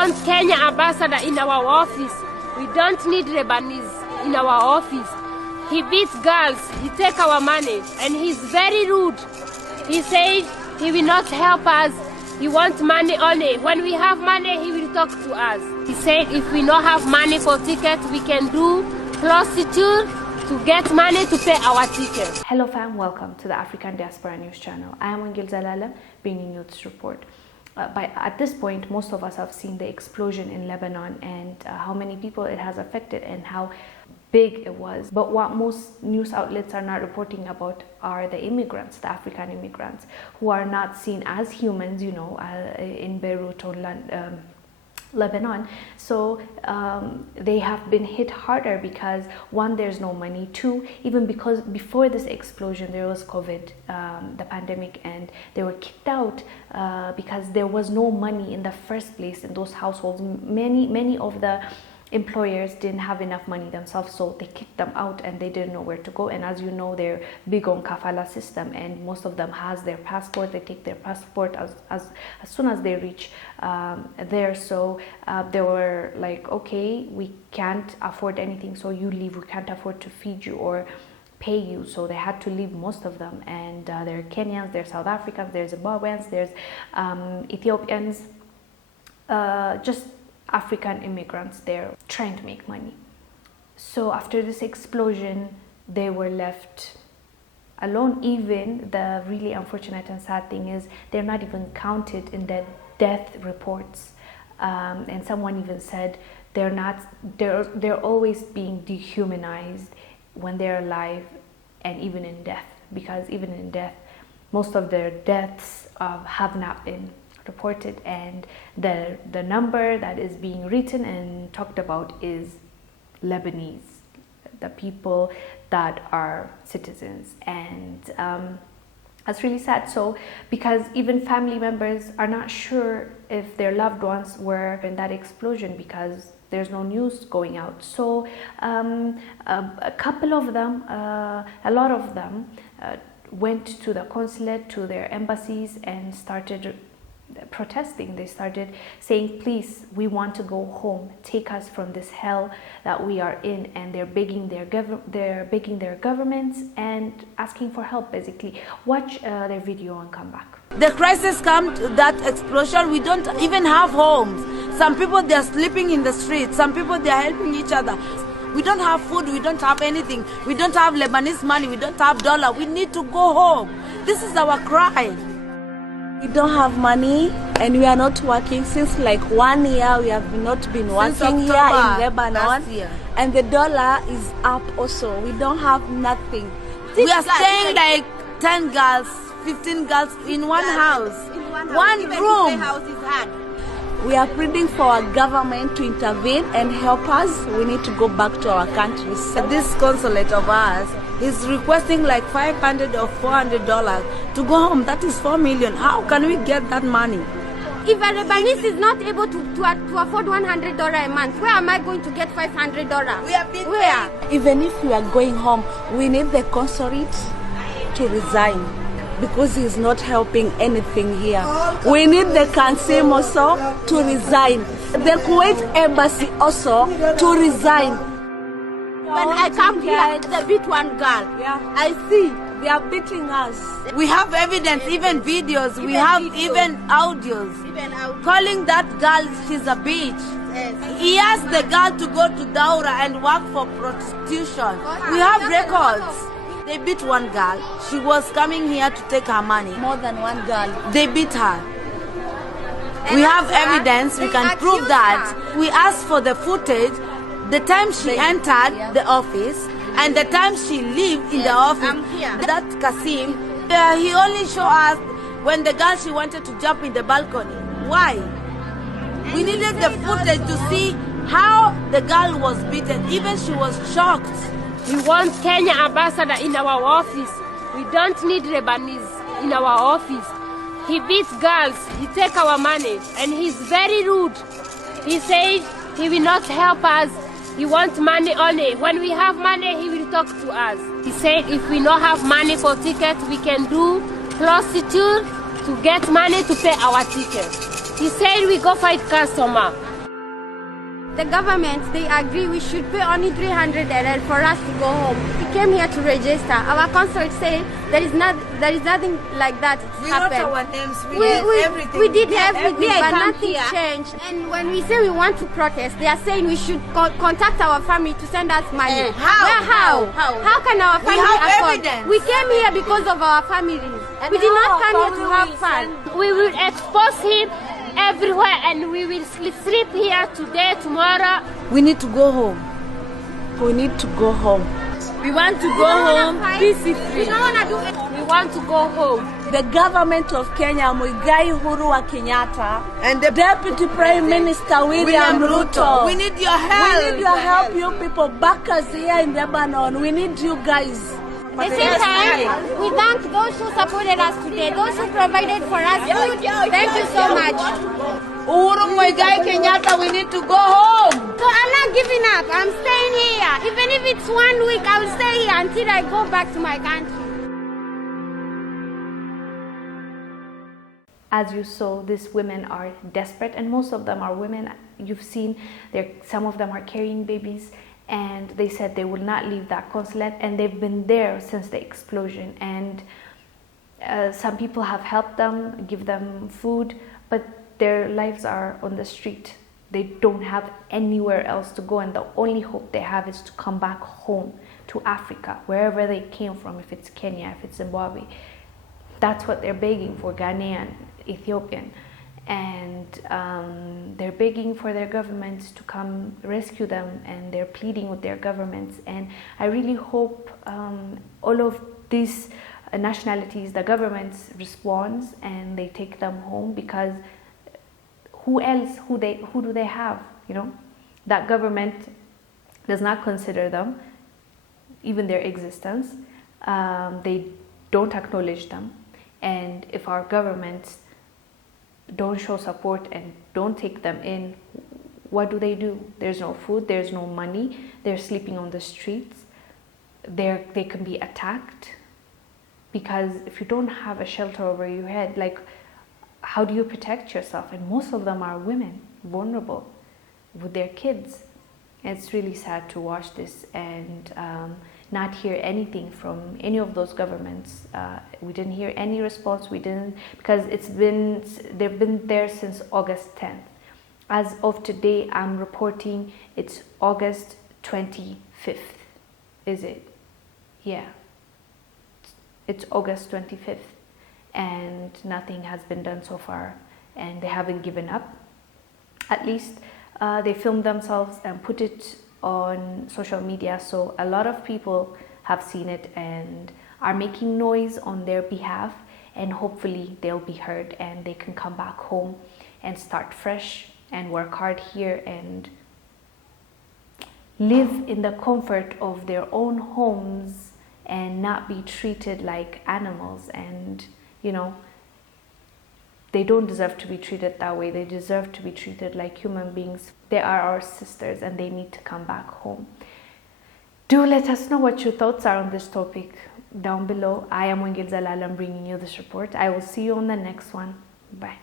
want Kenya ambassador in our office. We don't need Lebanese in our office. He beats girls, he takes our money, and he's very rude. He said he will not help us. He wants money only. When we have money, he will talk to us. He said if we don't have money for tickets, we can do prostitute to get money to pay our tickets. Hello fam, welcome to the African Diaspora News Channel. I am Wongel Zelalem, bringing you this report. At this point, most of us have seen the explosion in Lebanon and how many people it has affected and how big it was. But what most news outlets are not reporting about are the immigrants, the African immigrants, who are not seen as humans, you know, in Beirut or Lebanon. So they have been hit harder because one, there's no money, two, even because before this explosion there was COVID, the pandemic, and they were kicked out because there was no money in the first place in those households. Many of the employers didn't have enough money themselves, so they kicked them out and they didn't know where to go. And as you know, they're big on kafala system, and most of them has their passport. They take their passport as soon as they reach there. So they were like, okay, we can't afford anything, so you leave. We can't afford to feed you or pay you. So they had to leave, most of them. And there are Kenyans, there's South Africans, there's Zimbabweans, there's Ethiopians, just African immigrants there trying to make money. So after this explosion, they were left alone. Even the really unfortunate and sad thing is they're not even counted in the death reports. And someone even said they're always being dehumanized when they're alive and even in death, because even in death, most of their deaths have not been reported, and the number that is being written and talked about is Lebanese, the people that are citizens. And that's really sad. So because even family members are not sure if their loved ones were in that explosion because there's no news going out. So a couple of them, a lot of them went to the consulate, to their embassies, and started protesting. They started saying, please, we want to go home, take us from this hell that we are in. And they're begging their governments and asking for help, basically. Watch their video and come back. The crisis comes to that explosion. We don't even have homes. Some people, they're sleeping in the streets. Some people, they're helping each other. We don't have food, we don't have anything. We don't have Lebanese money, we don't have dollar. We need to go home. This is our cry. We don't have money and we are not working since like 1 year. We have not been working here in Lebanon, and the dollar is up also. We don't have nothing. We are staying like 10 girls, 15 girls in one house. One room. We are pleading for our government to intervene and help us. We need to go back to our countries. This consulate of ours is requesting like $500 or $400 to go home. That is $4 million. How can we get that money? If a Lebanese is not able to afford $100 a month, where am I going to get $500? Where? Even if we are going home, we need the consulate to resign, because he's not helping anything here. We need the Council also to resign. The Kuwait embassy also to resign. When I come here, they beat one girl. Yeah, I see. They are beating us. We have evidence, even videos. We have even audios. Calling that girl, she's a bitch. Yes. He asked the girl to go to Daura and work for prostitution. We have records. They beat one girl. She was coming here to take her money. More than one girl. They beat her. We have evidence. We can prove that. We asked for the footage, the time she entered the office and the time she lived in the office. That Kasim, he only showed us when the girl, she wanted to jump in the balcony. Why? We needed the footage to see how the girl was beaten. Even she was shocked. We want Kenya ambassador in our office. We don't need Lebanese in our office. He beats girls, he takes our money, and he's very rude. He said he will not help us. He wants money only. When we have money, he will talk to us. He said if we don't have money for tickets, we can do prostitute to get money to pay our tickets. He said we go fight customer. The government, they agree we should pay only 300 RL for us to go home. We came here to register. Our consulate said there is nothing like that happened. Wrote our names, we did everything. We did everything, but come nothing here. changed. And when we say we want to protest, they are saying we should contact our family to send us money. How? How can our family have afford? evidence. We came here because of our families. And We did how not come our here to family have will fun. We will expose him everywhere, and we will sleep here today, tomorrow. We need to go home. We need to go home. We want to go home peacefully. We don't want to do it. We want to go home. The government of Kenya, Muigai Uhuru Kenyatta, and the Deputy Prime Minister William Ruto. We need your help. We need your help, you people. Back us here in Lebanon. We need you guys. At the same time, we thank those who supported us today, those who provided for us food. Thank you so much. Uhuru Muigai Kenyatta, we need to go home. So I'm not giving up. I'm staying here. Even if it's 1 week, I will stay here until I go back to my country. As you saw, these women are desperate, and most of them are women. You've seen, some of them are carrying babies, and they said they will not leave that consulate, and they've been there since the explosion. And some people have helped them, give them food, but their lives are on the street. They don't have anywhere else to go, and the only hope they have is to come back home to Africa, wherever they came from, if it's Kenya, if it's Zimbabwe. That's what they're begging for, Ghanaian, Ethiopian. And they're begging for their governments to come rescue them, and they're pleading with their governments. And I really hope all of these nationalities, the governments responds and they take them home, because who else, who do they have, you know? That government does not consider them, even their existence. They don't acknowledge them. And if our governments don't show support and don't take them in, what do? There's no food, there's no money, they're sleeping on the streets, they can be attacked. Because if you don't have a shelter over your head, like, how do you protect yourself? And most of them are women, vulnerable, with their kids. And it's really sad to watch this and not hear anything from any of those governments. We didn't hear any response. We didn't, because they've been there since August 10th. As of today, I'm reporting it's August 25th. Is it? Yeah. It's August 25th. And nothing has been done so far. And they haven't given up. At least they filmed themselves and put it on social media, so a lot of people have seen it and are making noise on their behalf, and hopefully they'll be heard and they can come back home and start fresh and work hard here and live in the comfort of their own homes and not be treated like animals. And you know, they don't deserve to be treated that way. They deserve to be treated like human beings. They are our sisters and they need to come back home. Do let us know what your thoughts are on this topic down below. I am Wongel Zelalem bringing you this report. I will see you on the next one. Bye.